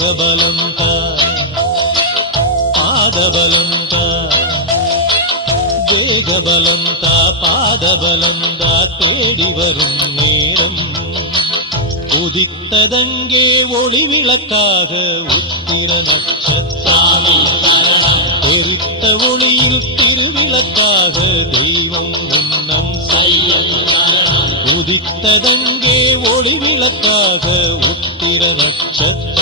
தேகபலந்த பாதபலந்த தேகபலந்த பாதபலந்த தேடி வரும் நேரம் உதித்ததங்கே ஒளி விளக்காக உத்திர நட்சத்திரம் தெரித்த ஒளியில் திருவிளக்காக தெய்வம் உன்னம் உதித்ததங்கே ஒளி விளக்காக உத்திர நட்சத்திரம்